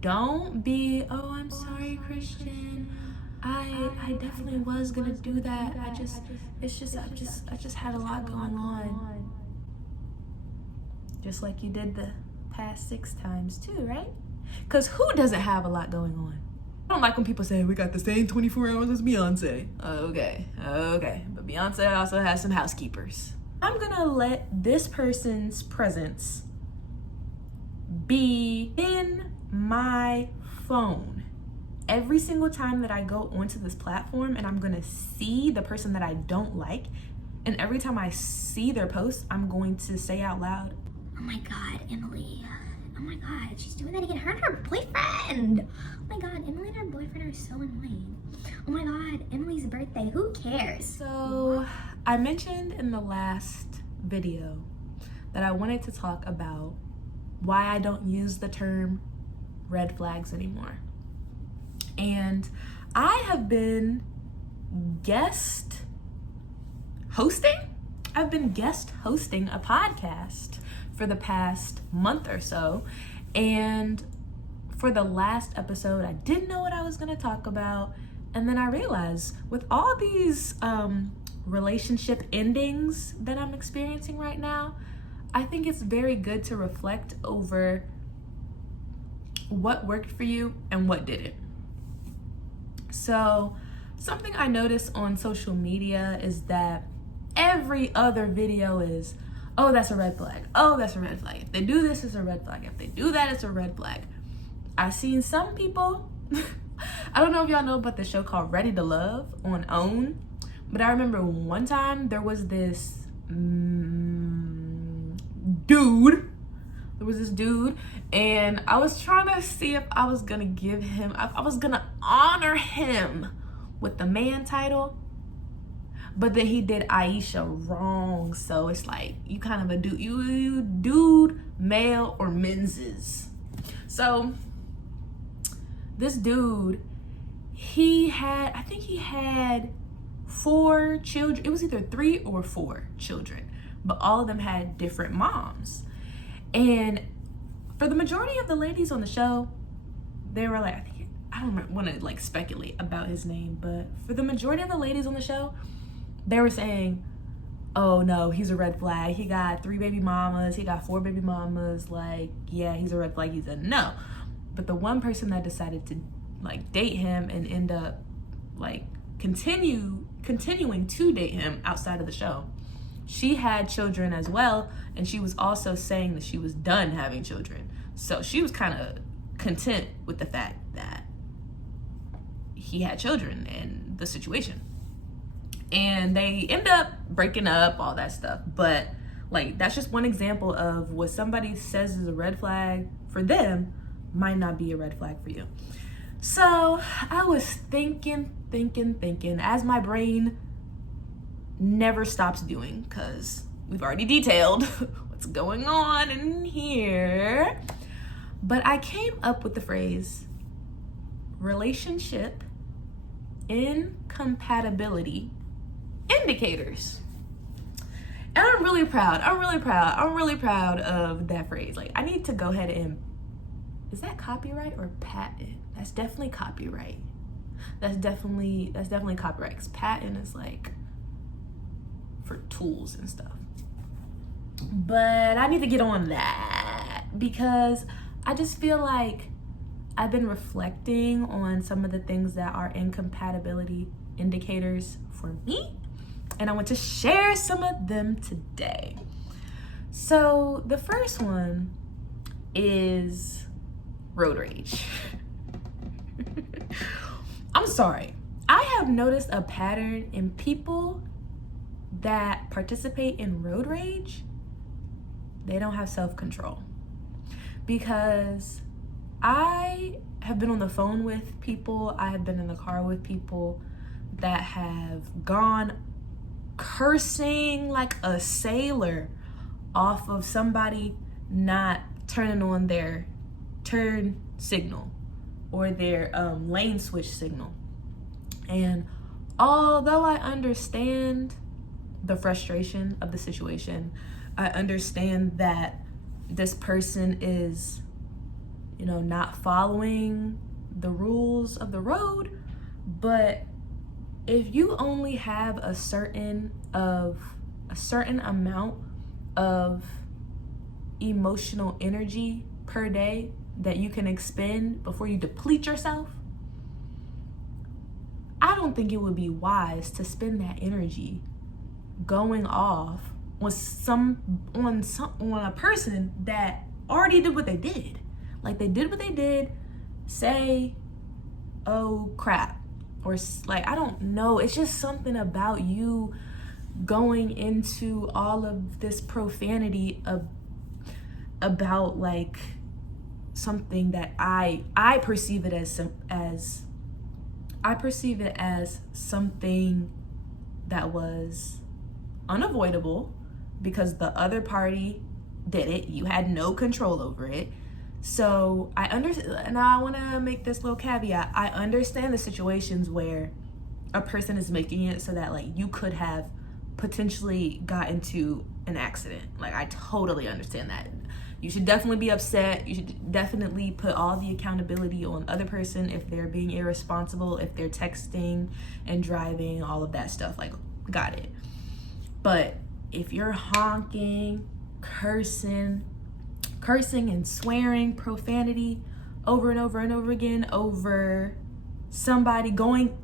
Don't be, oh, I'm sorry, Christian. I definitely was gonna do that. I just had a lot going on. Just like you did the past 6 times too, right? Because who doesn't have a lot going on? I don't like when people say we got the same 24 hours as Beyonce. Okay. But Beyonce also has some housekeepers. I'm gonna let this person's presence be in my phone every single time that I go onto this platform, and I'm gonna see the person that I don't like. And every time I see their post, I'm going to say out loud, oh my God, Emily. Oh my God, she's doing that again. Her and her boyfriend. Oh my God, Emily and her boyfriend are so annoying. Oh my God, Emily's birthday. Who cares? So I mentioned in the last video that I wanted to talk about why I don't use the term red flags anymore. And I have been guest hosting a podcast for the past month or so. And for the last episode, I didn't know what I was going to talk about. And then I realized with all these relationship endings that I'm experiencing right now, I think it's very good to reflect over what worked for you and what didn't. So something I noticed on social media is that every other video is, oh, that's a red flag. Oh, that's a red flag. If they do this, it's a red flag. If they do that, it's a red flag. I've seen some people, I don't know if y'all know about the show called Ready to Love on OWN, but I remember one time there was this dude, and I was trying to see if I was gonna give him, I was gonna honor him with the man title, but then he did Aisha wrong. So it's like, you kind of a dude, you dude, male or menses. So this dude, I think he had 4 children. It was either 3 or 4 children, but all of them had different moms. And for the majority of the ladies on the show, they were like, I don't want to like speculate about his name, but for the majority of the ladies on the show, they were saying, oh no, he's a red flag. He got 3 baby mamas. He got 4 baby mamas. Like, yeah, he's a red flag. He's a no. But the one person that decided to like date him and end up like continuing to date him outside of the show, she had children as well, and she was also saying that she was done having children. So she was kind of content with the fact that he had children and the situation. And they end up breaking up, all that stuff. But like, that's just one example of what somebody says is a red flag for them might not be a red flag for you. So I was thinking, as my brain never stops doing, because we've already detailed what's going on in here. But I came up with the phrase relationship incompatibility indicators. And I'm really proud of that phrase. Like, I need to go ahead and, is that copyright or patent? That's definitely copyright. That's definitely copyright, because patent is like for tools and stuff. But I need to get on that, because I just feel like I've been reflecting on some of the things that are incompatibility indicators for me, and I want to share some of them today. So the first one is road rage. I'm sorry. I have noticed a pattern in people that participate in road rage. They don't have self-control. Because I have been on the phone with people, I have been in the car with people that have gone cursing like a sailor off of somebody not turning on their turn signal or their lane switch signal. And although I understand the frustration of the situation, I understand that this person is not following the rules of the road. But if you only have a certain amount of emotional energy per day that you can expend before you deplete yourself, I don't think it would be wise to spend that energy going off on a person that already did what they did. Like, they did what they did, say, oh crap, or like, I don't know. It's just something about you going into all of this profanity about like something that I perceive it as something that was unavoidable because the other party did it. You had no control over it. So I understand, and I want to make this little caveat. I understand the situations where a person is making it so that like you could have potentially got into an accident. Like, I totally understand that. You should definitely be upset. You should definitely put all the accountability on the other person if they're being irresponsible, if they're texting and driving, all of that stuff. Like, got it. But if you're honking, cursing and swearing profanity over and over and over again over somebody going,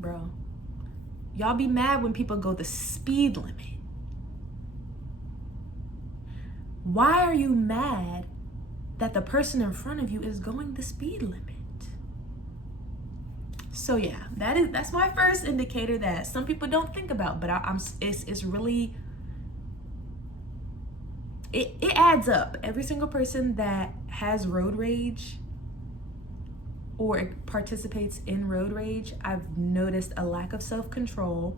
bro, y'all be mad when people go the speed limit. Why are you mad that the person in front of you is going the speed limit? So yeah, that's my first indicator that some people don't think about, but it's really, it adds up. Every single person that has road rage or participates in road rage, I've noticed a lack of self-control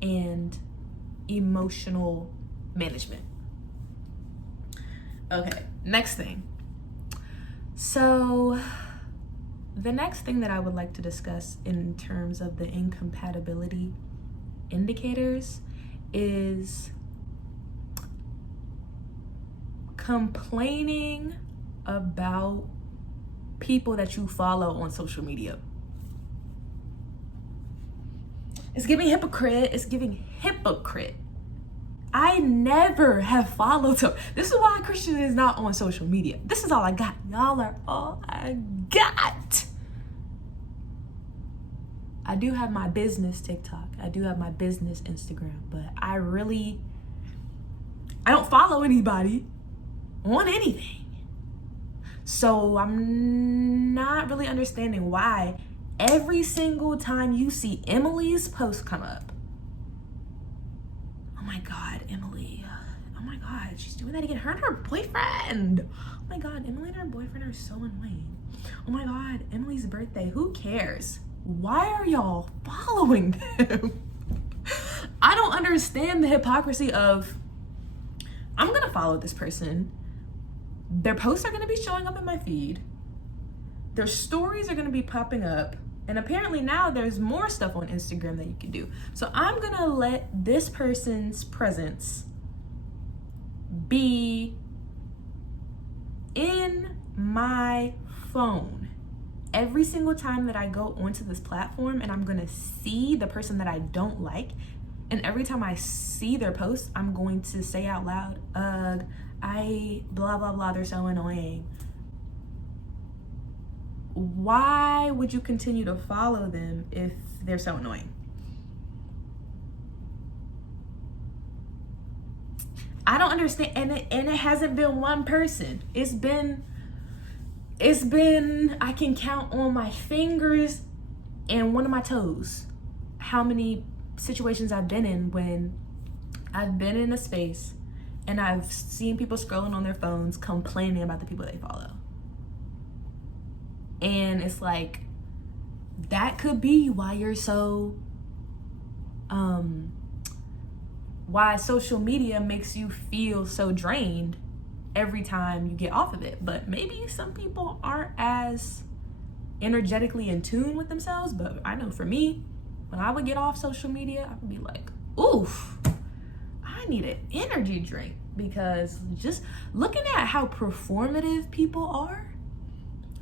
and emotional management. Okay, next thing. So the next thing that I would like to discuss in terms of the incompatibility indicators is complaining about people that you follow on social media. It's giving hypocrite. I never have followed her. This is why Christian is not on social media. This is all I got. Y'all are all I got. I do have my business TikTok. I do have my business Instagram, but I don't follow anybody on anything. So I'm not really understanding why every single time you see Emily's post come up, oh my God, Emily. Oh my God, she's doing that again. Her and her boyfriend. Oh my God, Emily and her boyfriend are so annoying. Oh my God, Emily's birthday. Who cares? Why are y'all following them? I don't understand the hypocrisy of, I'm going to follow this person. Their posts are going to be showing up in my feed. Their stories are going to be popping up. And apparently now there's more stuff on Instagram that you can do. So I'm going to let this person's presence be in my phone every single time that I go onto this platform, and I'm going to see the person that I don't like. And every time I see their post, I'm going to say out loud, I blah, blah, blah, they're so annoying. Why would you continue to follow them if they're so annoying? I don't understand. And it hasn't been one person. It's been, I can count on my fingers and one of my toes how many situations I've been in when I've been in a space and I've seen people scrolling on their phones complaining about the people they follow. And it's like, that could be why you're so, why social media makes you feel so drained every time you get off of it. But maybe some people aren't as energetically in tune with themselves. But I know for me, when I would get off social media, I would be like, oof, I need an energy drink. Because just looking at how performative people are,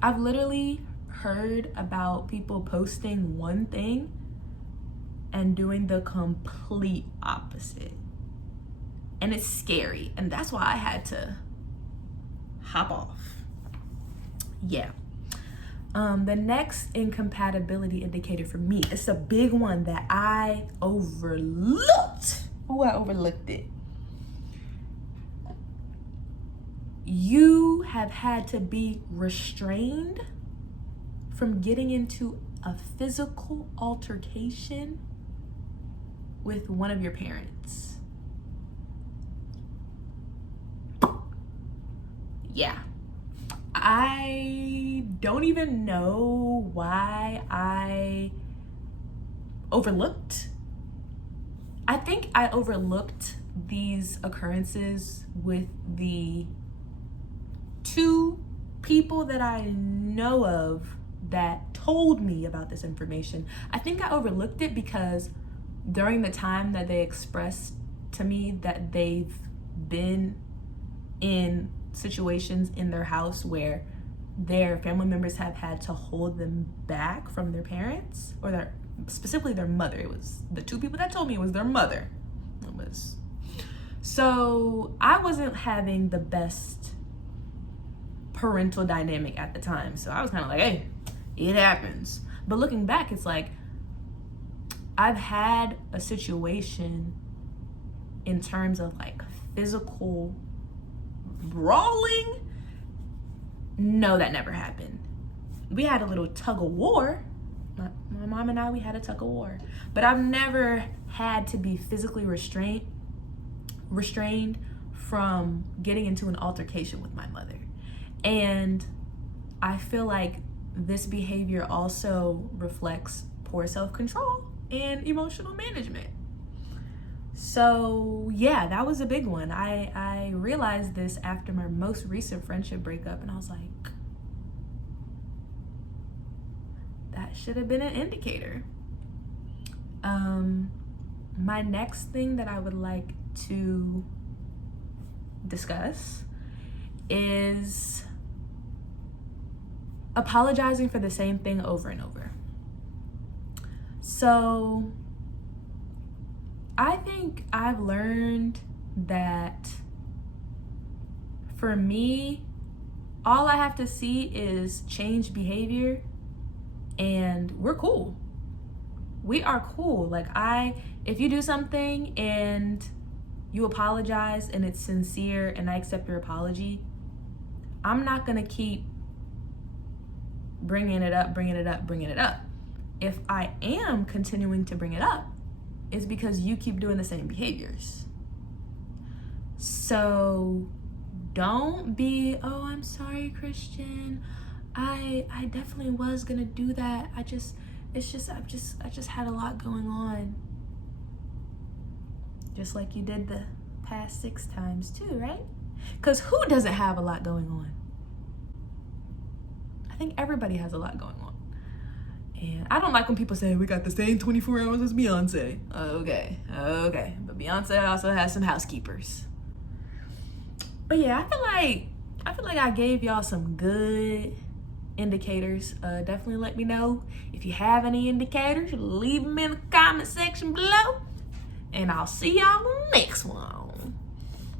I've literally heard about people posting one thing and doing the complete opposite. And it's scary. And that's why I had to hop off. Yeah. The next incompatibility indicator for me, it's a big one that I overlooked. Oh, I overlooked it. You have had to be restrained from getting into a physical altercation with one of your parents. Yeah. I don't even know why I overlooked. I think I overlooked these occurrences with the 2 people that I know of that told me about this information. I think I overlooked it because during the time that they expressed to me that they've been in situations in their house where their family members have had to hold them back from their parents, or specifically their mother. It was the 2 people that told me it was their mother. So I wasn't having the best parental dynamic at the time. So I was kind of like, hey, it happens. But looking back, it's like, I've had a situation in terms of like physical brawling. No, that never happened. We had a little tug of war. My mom and I, we had a tug of war. But I've never had to be physically restrained from getting into an altercation with my mother. And I feel like this behavior also reflects poor self-control and emotional management. So yeah, that was a big one. I realized this after my most recent friendship breakup, and I was like, that should have been an indicator. My next thing that I would like to discuss is apologizing for the same thing over and over. So I think I've learned that for me, all I have to see is change behavior and we're cool. We are cool. Like if you do something and you apologize and it's sincere and I accept your apology, I'm not gonna keep bringing it up. If I am continuing to bring it up, it's because you keep doing the same behaviors. So don't be, oh, I'm sorry, Christian. I definitely was gonna do that. I just had a lot going on. Just like you did the past 6 times too, right? Because who doesn't have a lot going on? I think everybody has a lot going on. And I don't like when people say, we got the same 24 hours as Beyonce. Okay. But Beyonce also has some housekeepers. But yeah, I feel like I gave y'all some good indicators. Definitely let me know if you have any indicators. Leave them in the comment section below. And I'll see y'all next one.